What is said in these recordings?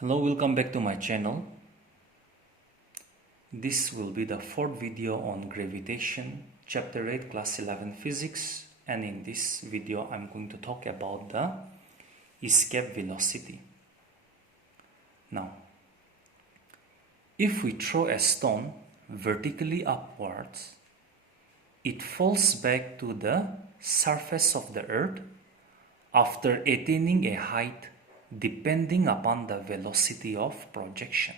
Hello, welcome back to my channel. This will be the fourth video on gravitation, chapter 8, class 11 physics, and in this video I'm going to talk about the escape velocity. Now, if we throw a stone vertically upwards, it falls back to the surface of the earth after attaining a height depending upon the velocity of projection.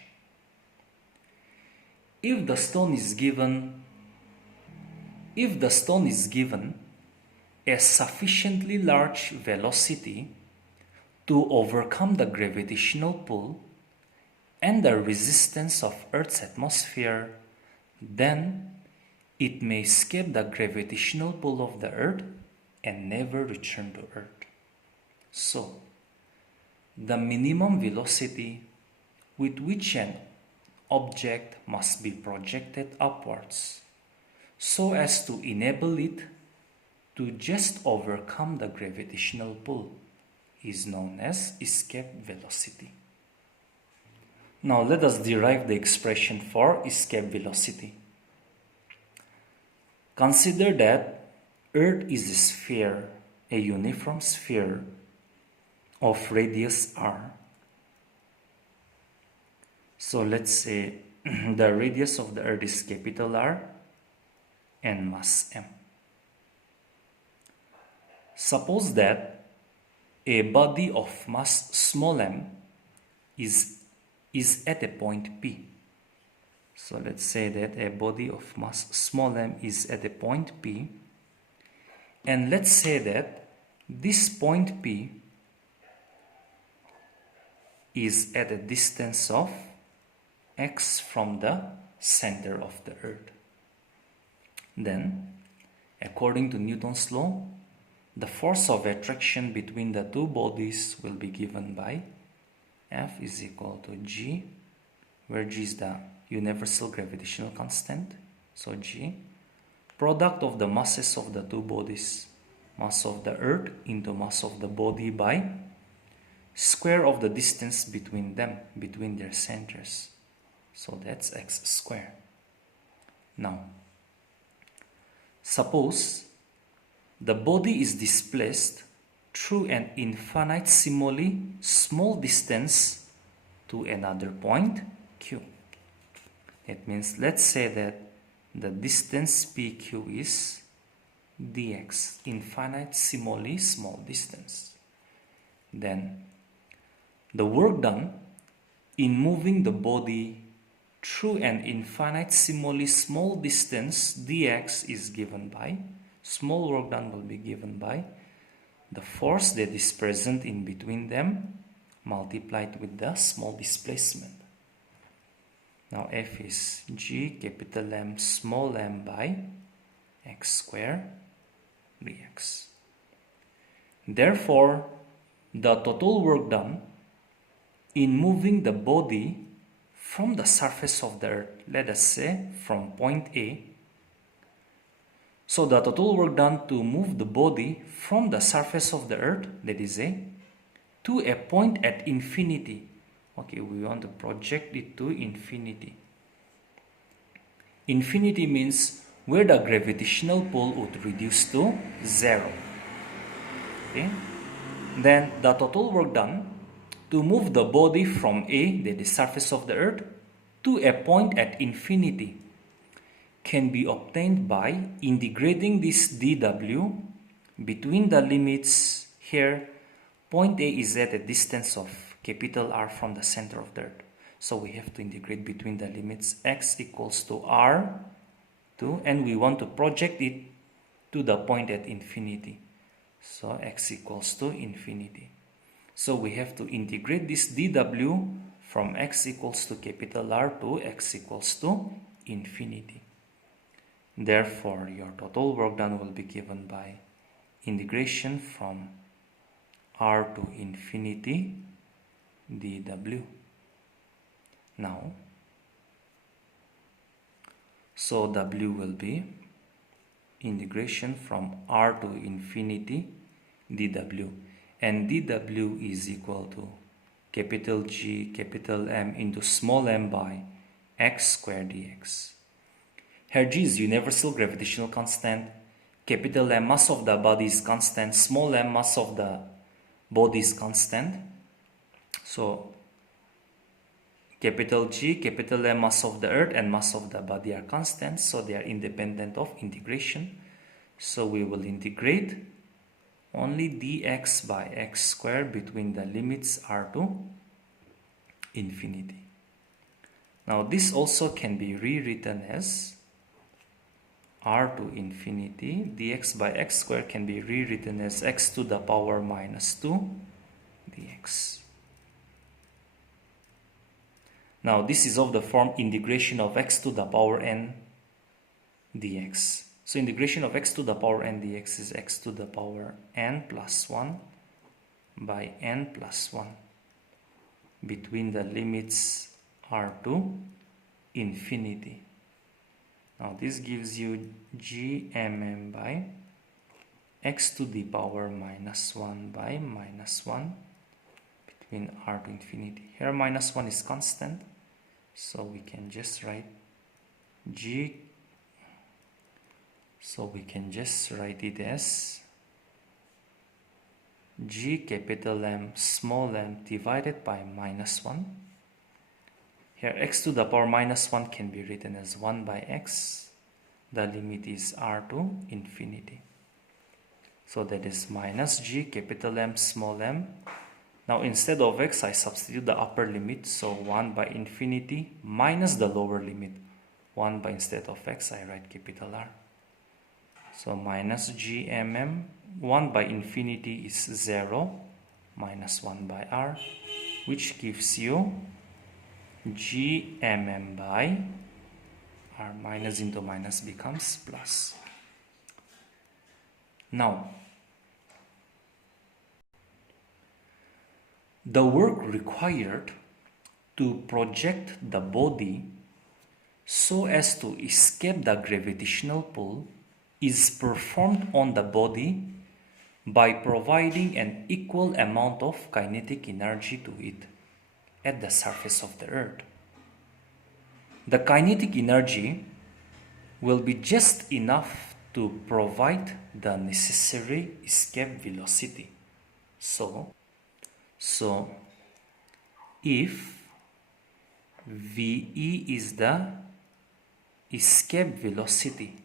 If the stone is given a sufficiently large velocity to overcome the gravitational pull and the resistance of Earth's atmosphere, then it may escape the gravitational pull of the Earth and never return to Earth. So, the minimum velocity with which an object must be projected upwards so as to enable it to just overcome the gravitational pull is known as escape velocity. Now let us derive the expression for escape velocity. Consider that Earth is a sphere, a uniform sphere of radius r. So let's say the radius of the Earth is capital R and mass m. Suppose that a body of mass small m is at a point P. So let's say that a body of mass small m is at a point P, and let's say that this point P is at a distance of x from the center of the Earth. Then, according to Newton's law, the force of attraction between the two bodies will be given by F is equal to G, where G is the universal gravitational constant. So G, product of the masses of the two bodies, mass of the Earth into mass of the body by square of the distance between them, between their centers. So that's x squared. Now, suppose the body is displaced through an infinitesimally small distance to another point Q. That means let's say that the distance PQ is dx, infinitesimally small distance. Then the work done in moving the body through an infinitesimally small distance dx is given by, small work done will be given by the force that is present in between them multiplied with the small displacement. Now F is G capital M small m by x squared dx. Therefore, the total work done in moving the body from the surface of the Earth, let us say from point A. So the total work done to move the body from the surface of the Earth, that is A, to a point at infinity. Okay, we want to project it to infinity. Infinity means where the gravitational pull would reduce to 0. Okay? Then the total work done to move the body from A, the surface of the Earth, to a point at infinity can be obtained by integrating this dw between the limits. Here, point A is at a distance of capital R from the center of the Earth. So we have to integrate between the limits x equals to R to, and we want to project it to the point at infinity. So x equals to infinity. So we have to integrate this dw from x equals to capital R to x equals to infinity. Therefore, your total work done will be given by integration from R to infinity dw. Now, so w will be integration from R to infinity dw. And dw is equal to capital G, capital M into small m by x squared dx. Here G is universal gravitational constant, capital M mass of the body is constant, small m mass of the body is constant. So capital G, capital M mass of the earth and mass of the body are constant, so they are independent of integration. So we will integrate only dx by x squared between the limits r to infinity. Now this also can be rewritten as r to infinity. Dx by x squared can be rewritten as x to the power minus 2 dx. Now this is of the form integration of x to the power n dx. So integration of x to the power n dx is x to the power n plus 1 by n plus 1 between the limits r to infinity. Now this gives you gmm by x to the power minus 1 by minus 1 between r to infinity. Here minus 1 is constant, so we can just write it as g capital M small m divided by minus 1. Here x to the power minus 1 can be written as 1 by x. The limit is r to infinity. So that is minus g capital M small m. Now instead of x, I substitute the upper limit. So 1 by infinity minus the lower limit. 1 by instead of x, I write capital R. So minus gmm, 1 by infinity is 0, minus 1 by r, which gives you gmm by r. Minus into minus becomes plus. Now, the work required to project the body so as to escape the gravitational pull is performed on the body by providing an equal amount of kinetic energy to it at the surface of the earth. The kinetic energy will be just enough to provide the necessary escape velocity. So if VE is the escape velocity,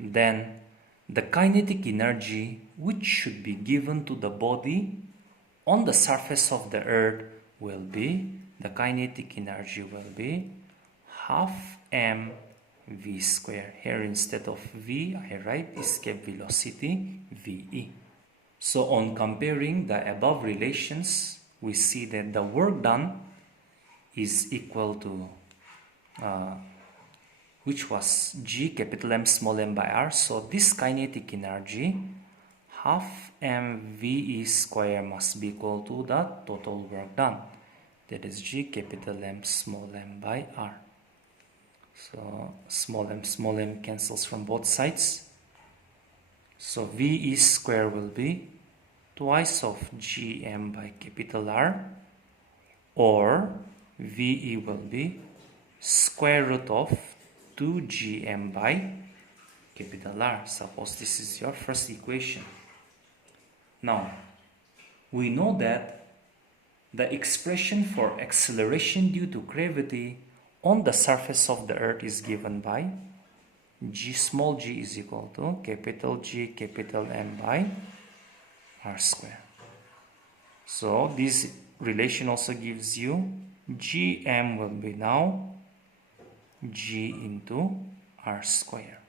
then the kinetic energy which should be given to the body on the surface of the earth will be, the kinetic energy will be half mv square. Here instead of v, I write escape velocity VE. So on comparing the above relations, we see that the work done is equal to which was g capital M small m by r. So this kinetic energy half mve square must be equal to the total work done, that is g capital M small m by r. So small m cancels from both sides, so ve square will be twice of gm by capital R, or ve will be square root of 2gm by capital R. Suppose this is your first equation. Now, we know that the expression for acceleration due to gravity on the surface of the earth is given by g small g is equal to capital G capital M by r square. So this relation also gives you gm will be now g into r square.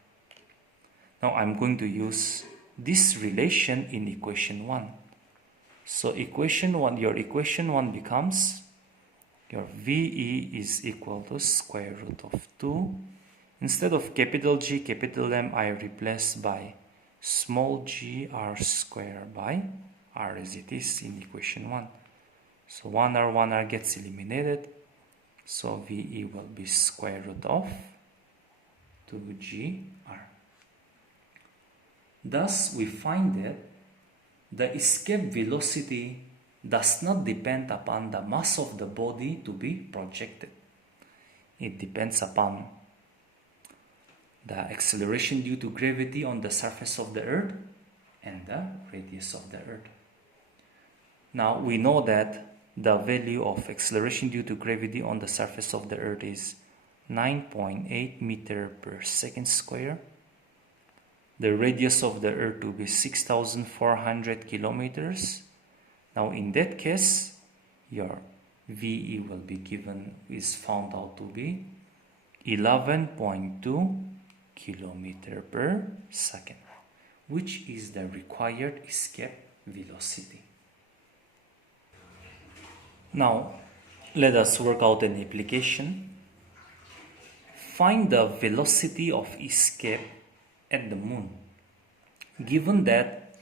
Now I'm going to use this relation in equation 1. So equation 1, your equation 1 becomes your VE is equal to square root of 2. Instead of capital G capital M, I replace by small g r square by r as it is in equation 1. So 1r gets eliminated. So VE will be square root of 2gr. Thus, we find that the escape velocity does not depend upon the mass of the body to be projected. It depends upon the acceleration due to gravity on the surface of the Earth and the radius of the Earth. Now we know that the value of acceleration due to gravity on the surface of the Earth is 9.8 meter per second square. The radius of the Earth to be 6,400 kilometers. Now in that case, your VE will be given, is found out to be 11.2 kilometer per second, which is the required escape velocity. Now, let us work out an application. Find the velocity of escape at the moon. Given that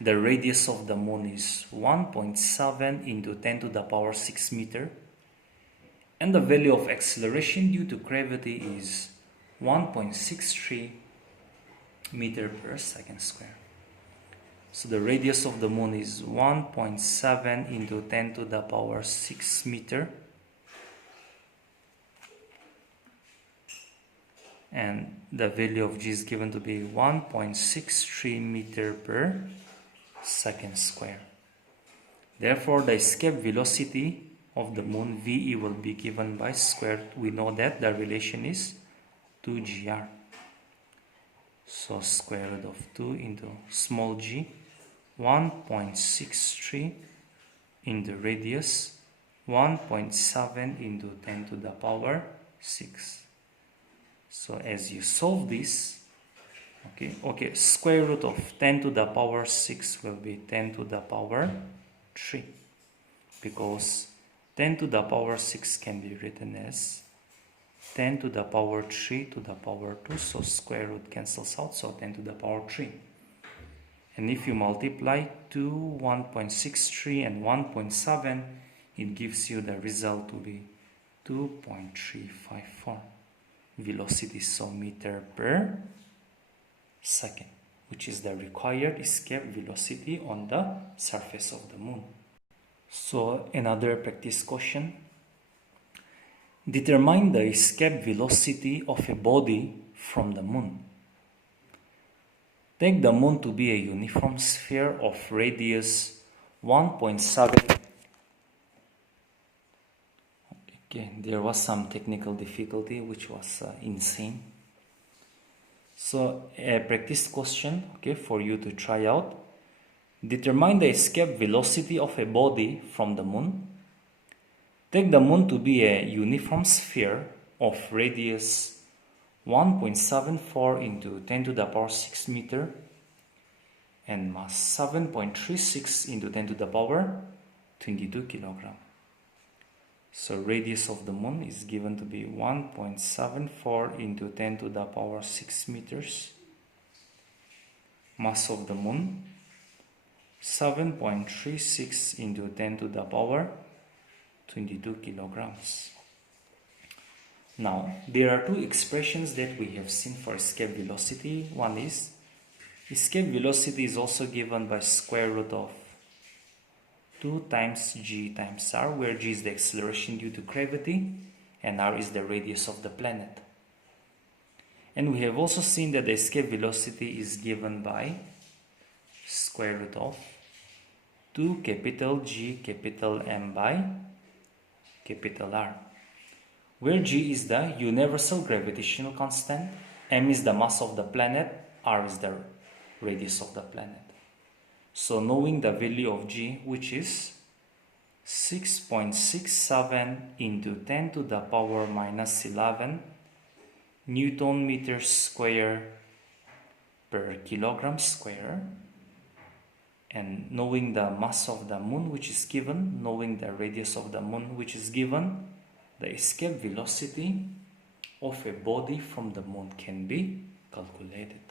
the radius of the moon is 1.7 into 10 to the power 6 meter, and the value of acceleration due to gravity is 1.63 meter per second square. So the radius of the moon is 1.7 into 10 to the power 6 meter, and the value of G is given to be 1.63 meter per second square. Therefore, the escape velocity of the moon VE will be given by square. We know that the relation is 2gr. So square root of 2 into small g, 1.63 into radius, 1.7 into 10 to the power 6. So as you solve this, okay, square root of 10 to the power 6 will be 10 to the power 3, because 10 to the power 6 can be written as 10 to the power 3 to the power 2, so square root cancels out, so 10 to the power 3. And if you multiply 2, 1.63 and 1.7, it gives you the result to be 2.354 velocity, so meter per second, which is the required escape velocity on the surface of the moon. So another practice question. Determine the escape velocity of a body from the moon. Take the moon to be a uniform sphere of radius 1.7. Okay, there was some technical difficulty which was insane. So a practice question, okay, for you to try out. Determine the escape velocity of a body from the moon. Take the moon to be a uniform sphere of radius 1.74 into 10 to the power 6 meter and mass 7.36 into 10 to the power 22 kilogram. So radius of the moon is given to be 1.74 into 10 to the power 6 meters. Mass of the moon 7.36 into 10 to the power 22 kilograms. Now, there are two expressions that we have seen for escape velocity. One is escape velocity is also given by square root of 2 times g times r, where g is the acceleration due to gravity and r is the radius of the planet. And we have also seen that the escape velocity is given by square root of 2 capital G capital M by capital R, where G is the universal gravitational constant, M is the mass of the planet, R is the radius of the planet. So knowing the value of G, which is 6.67 into 10 to the power minus 11 Newton meter square per kilogram square, and knowing the mass of the moon which is given, knowing the radius of the moon which is given, the escape velocity of a body from the moon can be calculated.